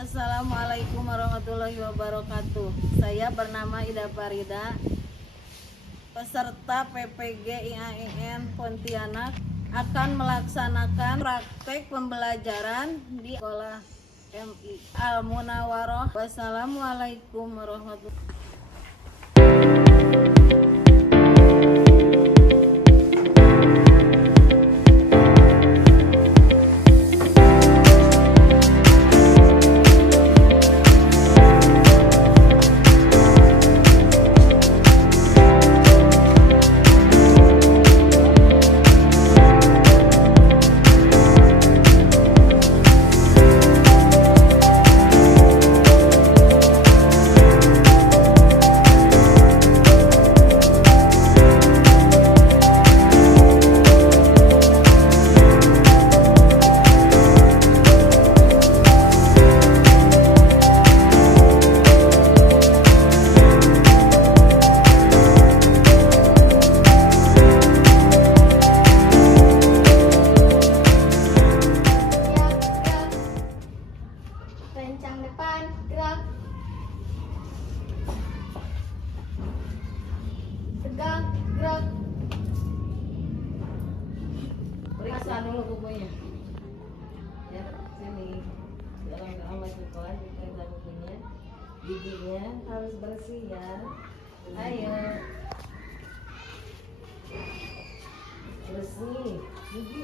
Assalamualaikum warahmatullahi wabarakatuh. Saya bernama Ida Farida, peserta PPG IAIN Pontianak, akan melaksanakan praktek pembelajaran di sekolah MI Al Munawwaroh. Wassalamualaikum warahmatullahi wabarakatuh. Rencang depan, gerak. Tegak, gerak. Periksa dulu bukunya. Ya, sini. Dalam masukkan diperiksa bukunya. Giginya harus bersih ya. Ayo. Bersih. Gigi.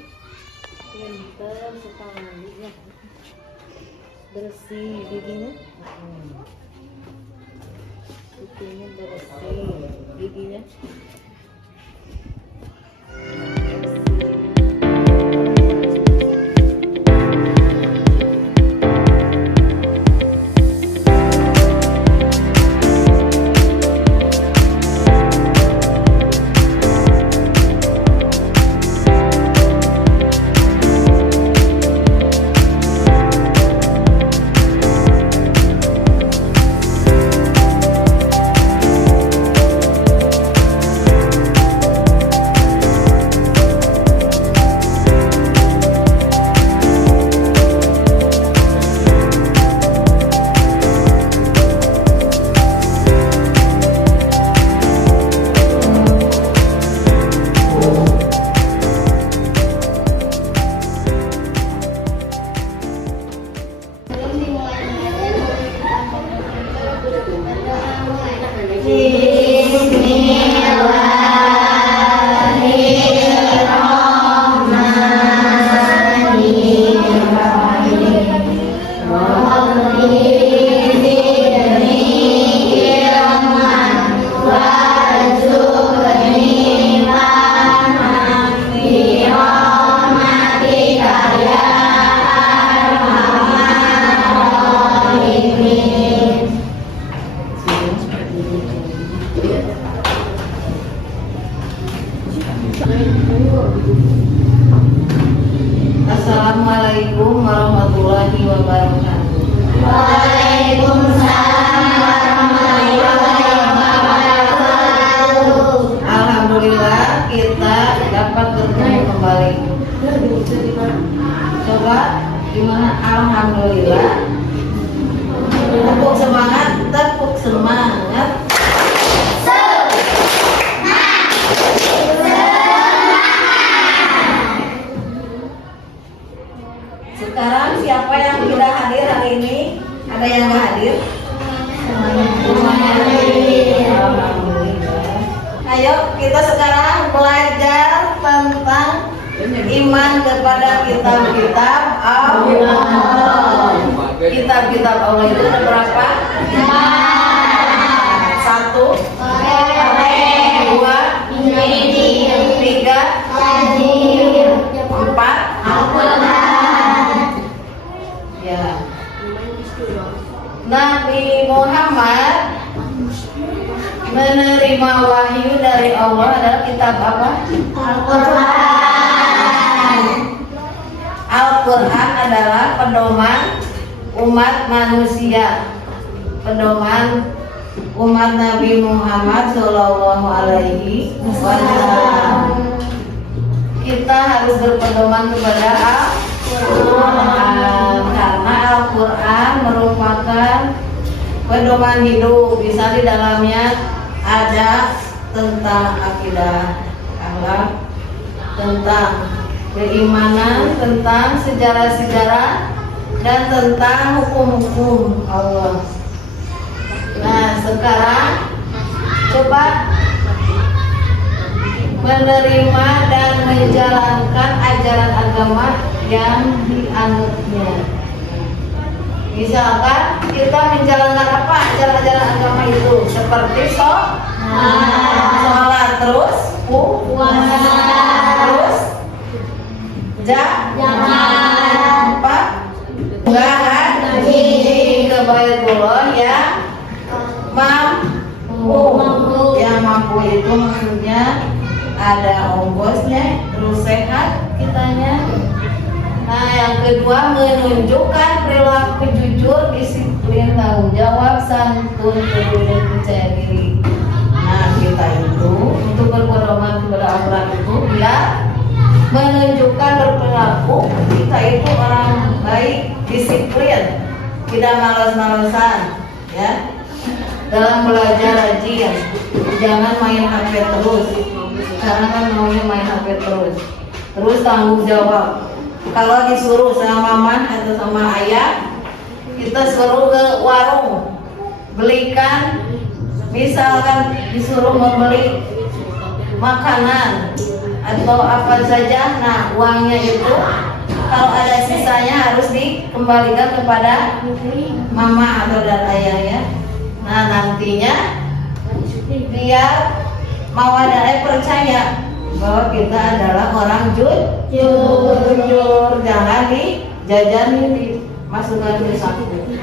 Pinter sekali ya. Bersih giginya. Giginya bersih. Giginya. Assalamualaikum warahmatullahi wabarakatuh. Waalaikumsalam warahmatullahi wabarakatuh. Alhamdulillah kita dapat bertemu kembali. Coba gimana? Alhamdulillah. Tepuk semangat, tepuk semangat. Sekarang siapa yang tidak hadir hari ini? Ada yang nggak hadir? Semuanya hadir. Alhamdulillah. Ayo kita sekarang belajar tentang iman kepada kitab-kitab Allah. Kitab-kitab Allah itu ada berapa? 1, 2, 3, 4. Ya. Nabi Muhammad menerima wahyu dari Allah adalah kitab apa? Al-Quran. Al-Quran adalah pedoman umat manusia, pedoman umat Nabi Muhammad Shallallahu Alaihi Wasallam. Kita harus berpedoman kepada Al-Quran karena Al-Quran merupakan pedoman hidup. Bisa di dalamnya ada tentang akidah, akhlak, tentang keimanan, tentang sejarah-sejarah, dan tentang hukum-hukum Allah. Nah, sekarang coba menerima dan menjalankan ajaran agama yang dianutnya. Misalkan kita menjalankan apa ajaran-ajaran agama itu, seperti sholat, terus puasa, terus jangan apa enggak haji ke Baitullah ya mampu. Yang mampu itu maksudnya ada ongkosnya, terus sehat kitanya. Nah, yang kedua menunjukkan perilaku jujur, disiplin, tanggung jawab, santun, peduli, percaya diri. Nah, kita itu untuk berpedoman kepada Al-Quran itu biar menunjukkan berperilaku kita itu orang baik, disiplin, tidak malas-malasan, ya. Dalam belajar rajin, jangan main HP terus, karena kan maunya main HP terus. Terus tanggung jawab. Kalau disuruh sama mama atau sama ayah, kita suruh ke warung belikan, misalkan disuruh membeli makanan atau apa saja. Nah, uangnya itu kalau ada sisanya harus dikembalikan kepada mama atau dan ayah ya. Nah, nantinya biar mama dan ayah percaya bahwa kita adalah orang jujur, jangan dijajani, dimasukkan ke saku.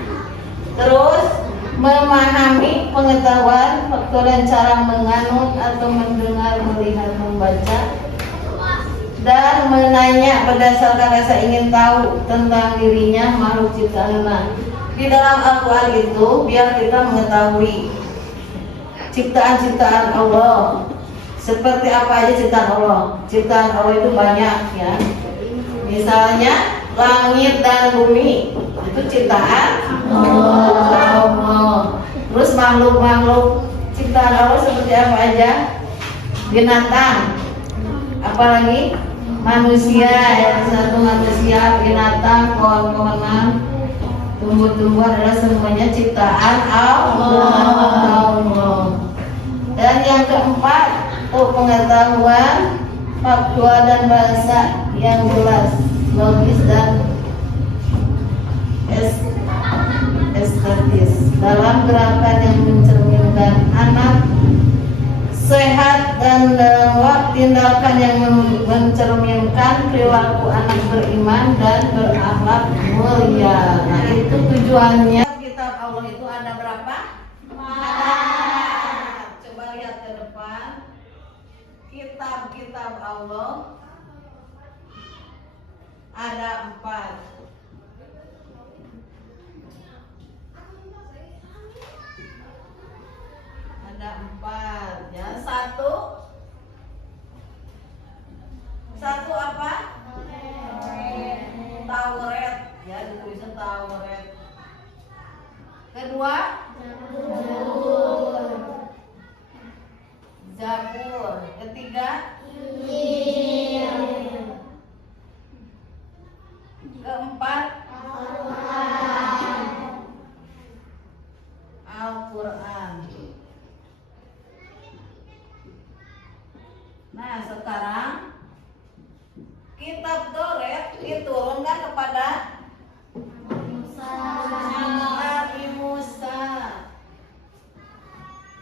Terus memahami pengetahuan faktor dan cara menganut atau mendengar, melihat, membaca, dan menanya berdasarkan rasa ingin tahu tentang dirinya, makhluk ciptaan. Nah, di dalam Al-Quran itu biar kita mengetahui ciptaan-ciptaan Allah. Seperti apa aja ciptaan Allah? Ciptaan Allah itu banyak ya. Misalnya langit dan bumi itu ciptaan Allah. Terus makhluk-makhluk ciptaan Allah seperti apa aja? Binatang, apalagi manusia, yang satu manusia, binatang, kawan-kawanan, tumbuh-tumbuhan adalah semuanya ciptaan Allah. Dan yang keempat, pengetahuan faktual dan bahasa yang jelas, logis dan estetis dalam gerakan yang mencerminkan anak sehat dan tindakan yang mencerminkan perilaku anak beriman dan berakhlak mulia. Nah, itu tujuannya. Kitab Allah itu ada berapa? 4. Coba lihat ke depan. Kitab-kitab Allah ada 4. Ada 4 ya. Satu apa? Taurat ya, dituliskan Taurat. Kedua Zabur. Ketiga keempat Al-Quran. Nah, sekarang kitab Taurat diturunkan kepada Nabi Musa.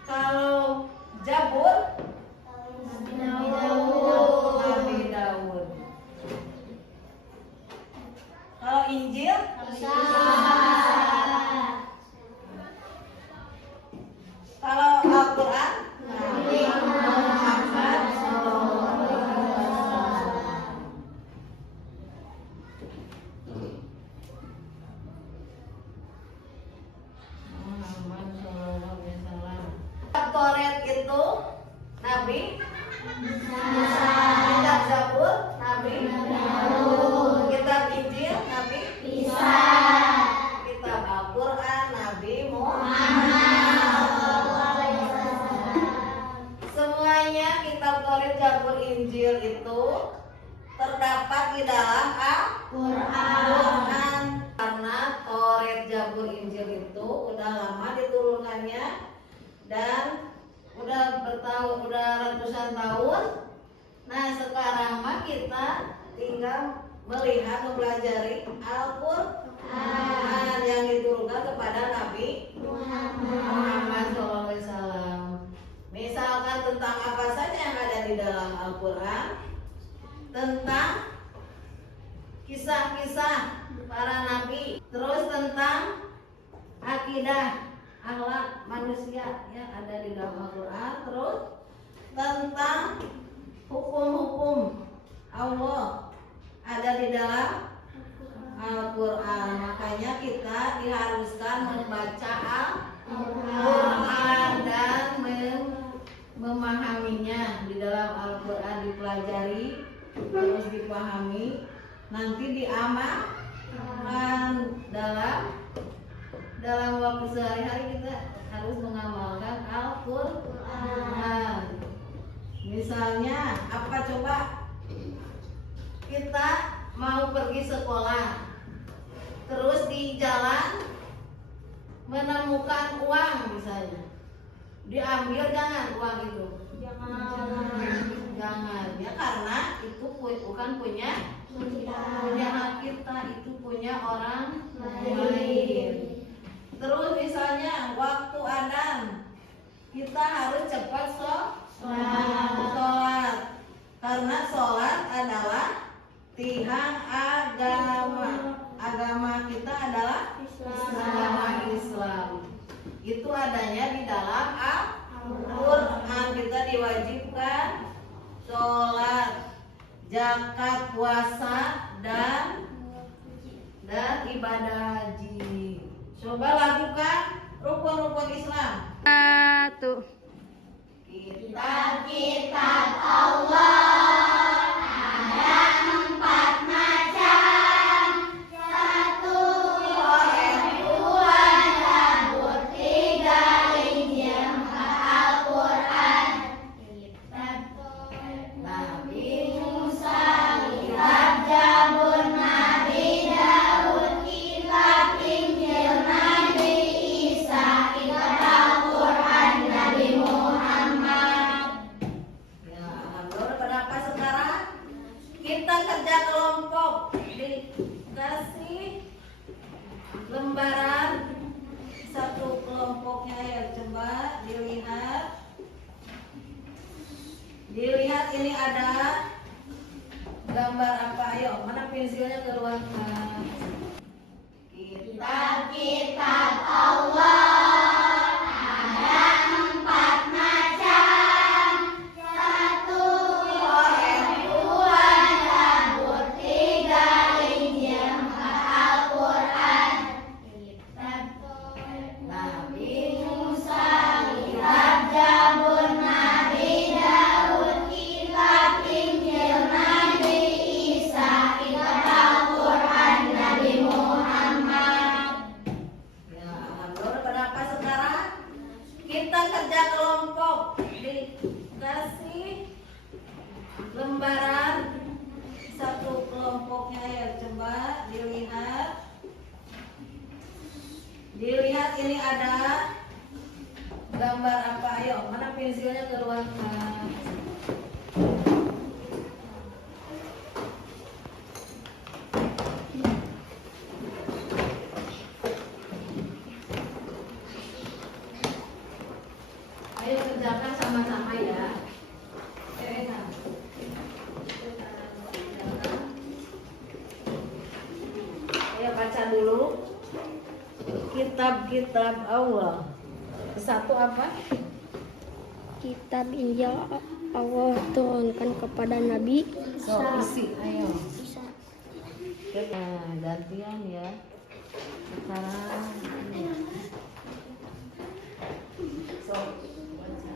Kalau Zabur Nabi Daud. Kalau Injil kalau Al-Quran Nabi Muhammad Taurat itu Nabi kitab Zabur Nabi kitab Injil Nabi di dalam Quran. Karena Taurat, Zabur, Injil itu udah lama diturunkannya dan udah ratusan tahun. Nah sekarang mah kita tinggal melihat, mempelajari Al-Quran yang diturunkan kepada Nabi Muhammad SAW. Misalkan tentang apa saja yang ada di dalam Al-Quran, tentang kisah-kisah para nabi, terus tentang akidah, akhlak manusia yang ada di dalam Al-Quran, terus tentang hukum-hukum Allah ada di dalam Al-Quran. Makanya kita diharuskan membaca Al-Quran dan memahaminya. Di dalam Al-Quran dipelajari, terus dipahami, nanti diamalkan dalam waktu sehari-hari. Kita harus mengamalkan Al-Quran. Misalnya apa coba? Kita mau pergi sekolah, terus di jalan menemukan uang misalnya, diambil jangan uang itu. Jangan ya, karena itu bukan punya hak kita, itu punya orang lain. Terus misalnya waktu adzan, kita harus cepat sholat, karena sholat adalah tiang agama kita adalah agama Islam. Itu adanya di dalam Al-Quran. Kita diwajibkan sholat, zakat, puasa, dan ibadah haji. Coba lakukan rukun-rukun Islam. Kitab-kitab Allah ada 4 macam. 1 Quran, Zabur, 3 Injil, 4 Al-Quran. Kitab Nabi Musa, kitab Zabur Nabi Daud, kitab Injil Nabi Isa, kitab Al-Quran Nabi Muhammad. Ya, pada apa sekarang? Kita kerja kelompok, dikasih lembaran satu kelompoknya ya, coba dilihat ini ada gambar apa? Ayo, mana pensilnya keluarkan. Kitab-kitab Allah ada 4 macam. 1 Quran, Zabur, 3 Injil, 4 Al-Quran. Kitab Nabi Musa, kitab Zabur Nabi Daud, kitab Injil Nabi Isa, kitab Al-Quran Nabi Muhammad. Ya, pada apa sekarang? Kita kerja kelompok, dikasih lembaran satu kelompoknya ya, coba dilihat ini ada gambar apa? Ayo, mana pensilnya keluarkan. Ayo kerjakan sama-sama ya. Ayo baca dulu kitab-kitab Allah. Satu apa? Kitab Injil Allah turunkan kepada Nabi So, isi, ayo. Isa. Nah, gantian ya. Sekarang ini. So, baca.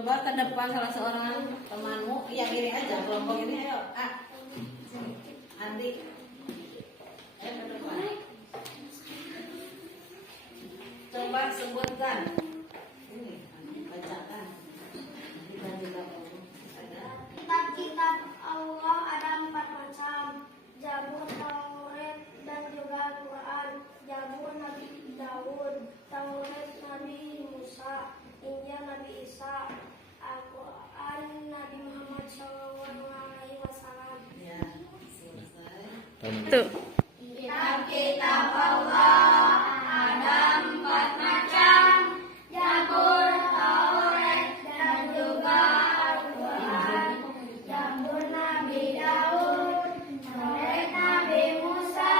Coba ke depan salah seorang temanmu yang ini aja, kelompok ini, ayo. Sini. Andi. Ayo ke depan. Coba sebutkan. Ini, bacakan. Kitab-kitab Allah ada 4 macam. Zabur, Taurat, dan juga Al-Quran. Zabur Nabi Daud, Taurat Nabi Musa, Injil Nabi Isa, Al-Quran Nabi Muhammad SAW. Ya, selesai. Tuh. Kitab-kitab Allah ada 4 macam. Zabur, Taurat, dan juga Al-Quran. Zabur Nabi Daud, Taurat Nabi Musa,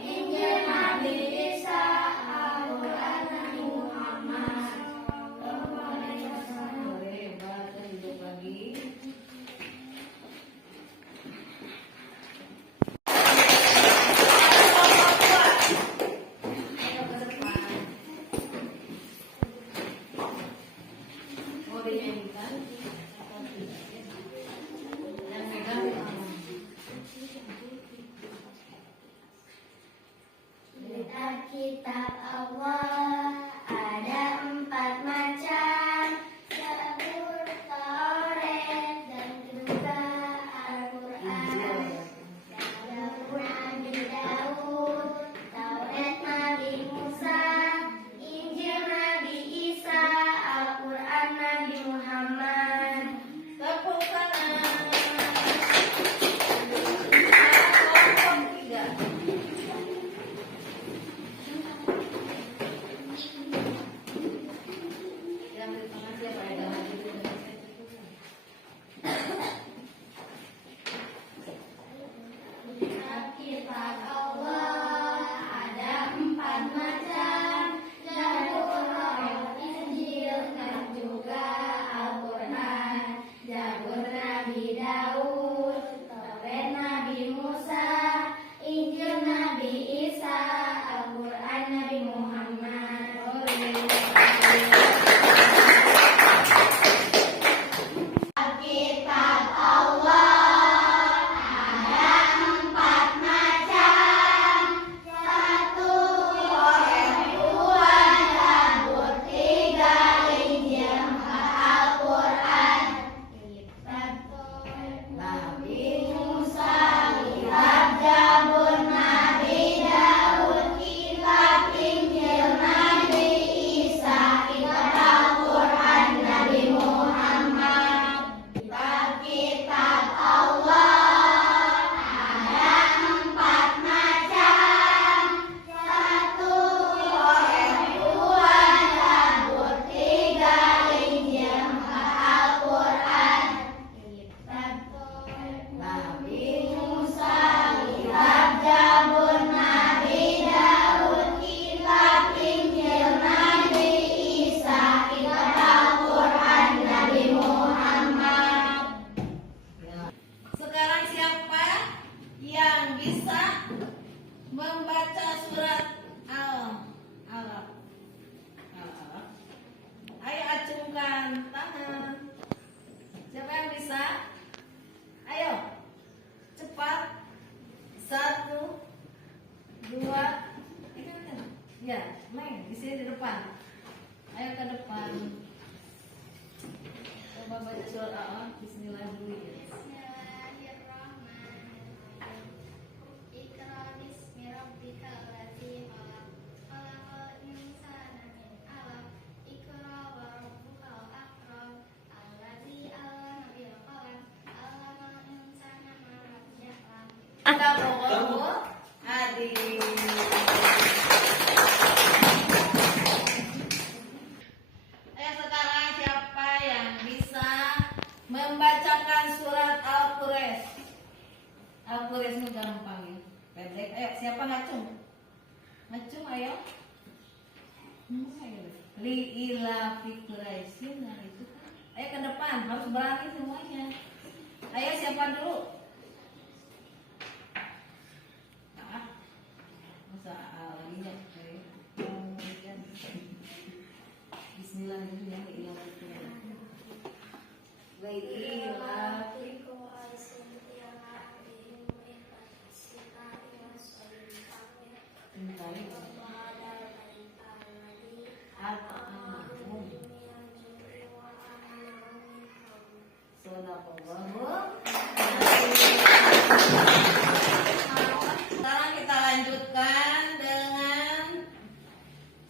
Injil Nabi Isa, Al-Quran Nabi Muhammad. Hebat, hidup lagi. Ayo ke depan. Mau dinyanyikan? Yang megang Kitab Allah ada 4 macam. Zabur, Taurat, dan juga Al-Quran. Zabur Nabi Daud, Taurat Nabi Musa, Injil Nabi Isa, Al-Quran Nabi Muhammad. tepuk tangan. Kelompok 3. Yang di tengah siapa ya? Kitab Allah ada 4 macam. Zabur, Taurat, Injil, dan juga Al-Quran. Zabur Nabi Daud, Taurat Nabi Musa, Injil Nabi Isa, Al-Quran Nabi Muhammad. Kitab Allah ada 4 macam. Satu, Taurat, 2, Zabur, 3, Injil, 4, Al-Quran. Nabi Musa, kitab Zabur Nabi Daud, kitab Injil Nabi Isa, kitab Al-Quran Nabi Muhammad. Kitab Allah ada 4 macam. Satu, Taurat, 2, Zabur, 3, Injil, 4, Al-Quran. Nabi Musa, kitab Zabur Nabi Daud, kitab Injil Nabi Isa, kitab Al-Quran Nabi Muhammad. Sekarang siapa yang bisa membaca surat Al-Alaq? Ayo acungkan tangan. Siapa yang bisa? Ayo, cepat. 1, 2, ya, main di sini di depan. Ayo ke depan. Coba baca surat Al-Alaq. Bismillah dulu ya. Iqra bismi rabbikal ladzi khalaq. Khalaqal insana min 'alaq. Iqra wa rabbukal akram. Alladzi 'allama bil qalam. 'allamal insana ma lam ya'lam. Ada pokok adik. Ayo sekarang siapa yang bisa membacakan surat Al-Quraish? Al-Quraish ini gampang ya, pendek. Ayo siapa ngacung? Ngacung ayo. Ayo. Li ila fi Quraisyin, nah itu kan. Ayo ke depan, harus berani semuanya. Ayo siapa dulu? Masa lagi ya? Bismillahirrahmanirrahim. Baiklah. Sekarang kita lanjutkan dengan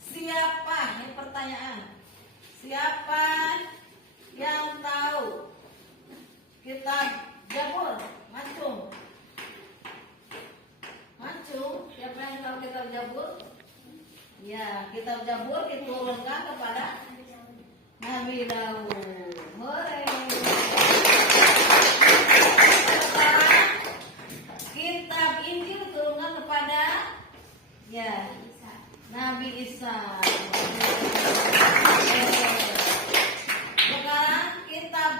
siapa? Ini pertanyaan. Siapa yang tahu kitab Jabur? Macung. Macung, siapa yang tahu kitab Jabur? Ya, kitab Jabur diturunkan kepada Nabi Daud. Hore. Sekarang kitab Injil diturunkan kepada Nabi Isa. Sekarang kitab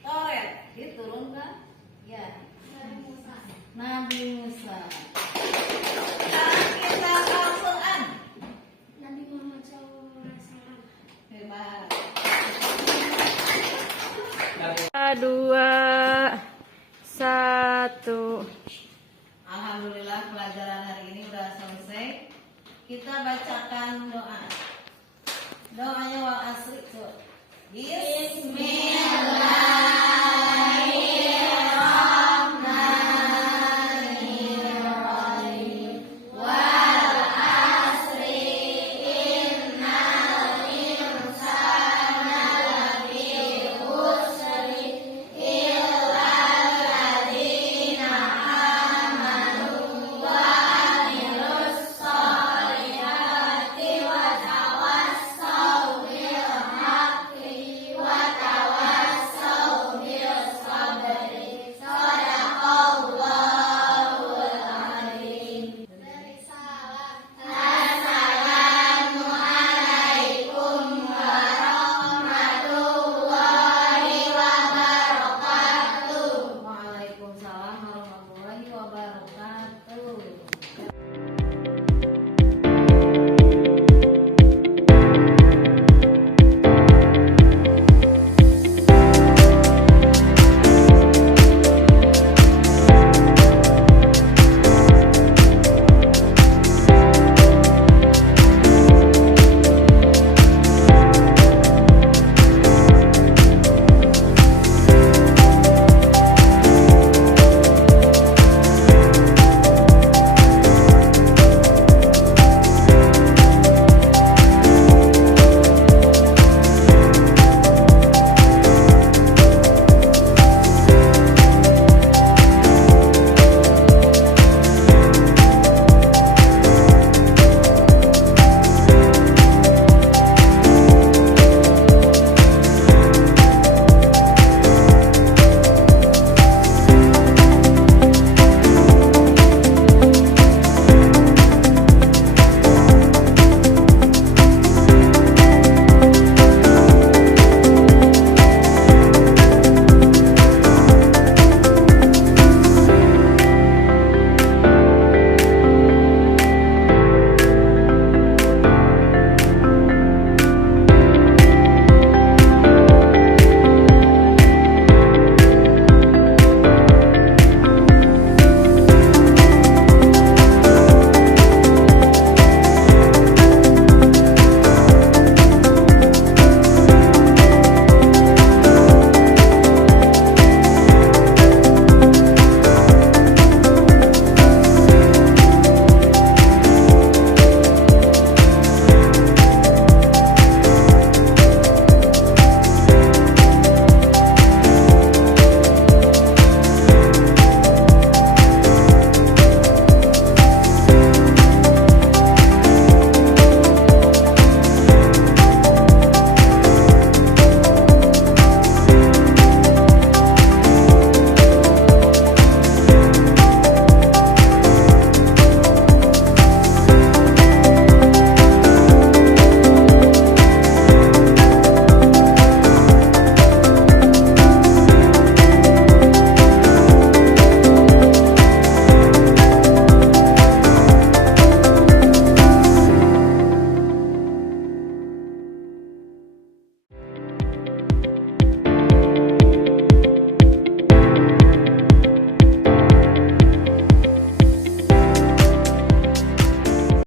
Taurat diturunkan Nabi Musa. Sekarang kitab Al-Quran Nabi Muhammad SAW. hebat. 2, 1. Alhamdulillah pelajaran hari ini sudah selesai. Kita bacakan doa. Doanya wal asri. Bismillah.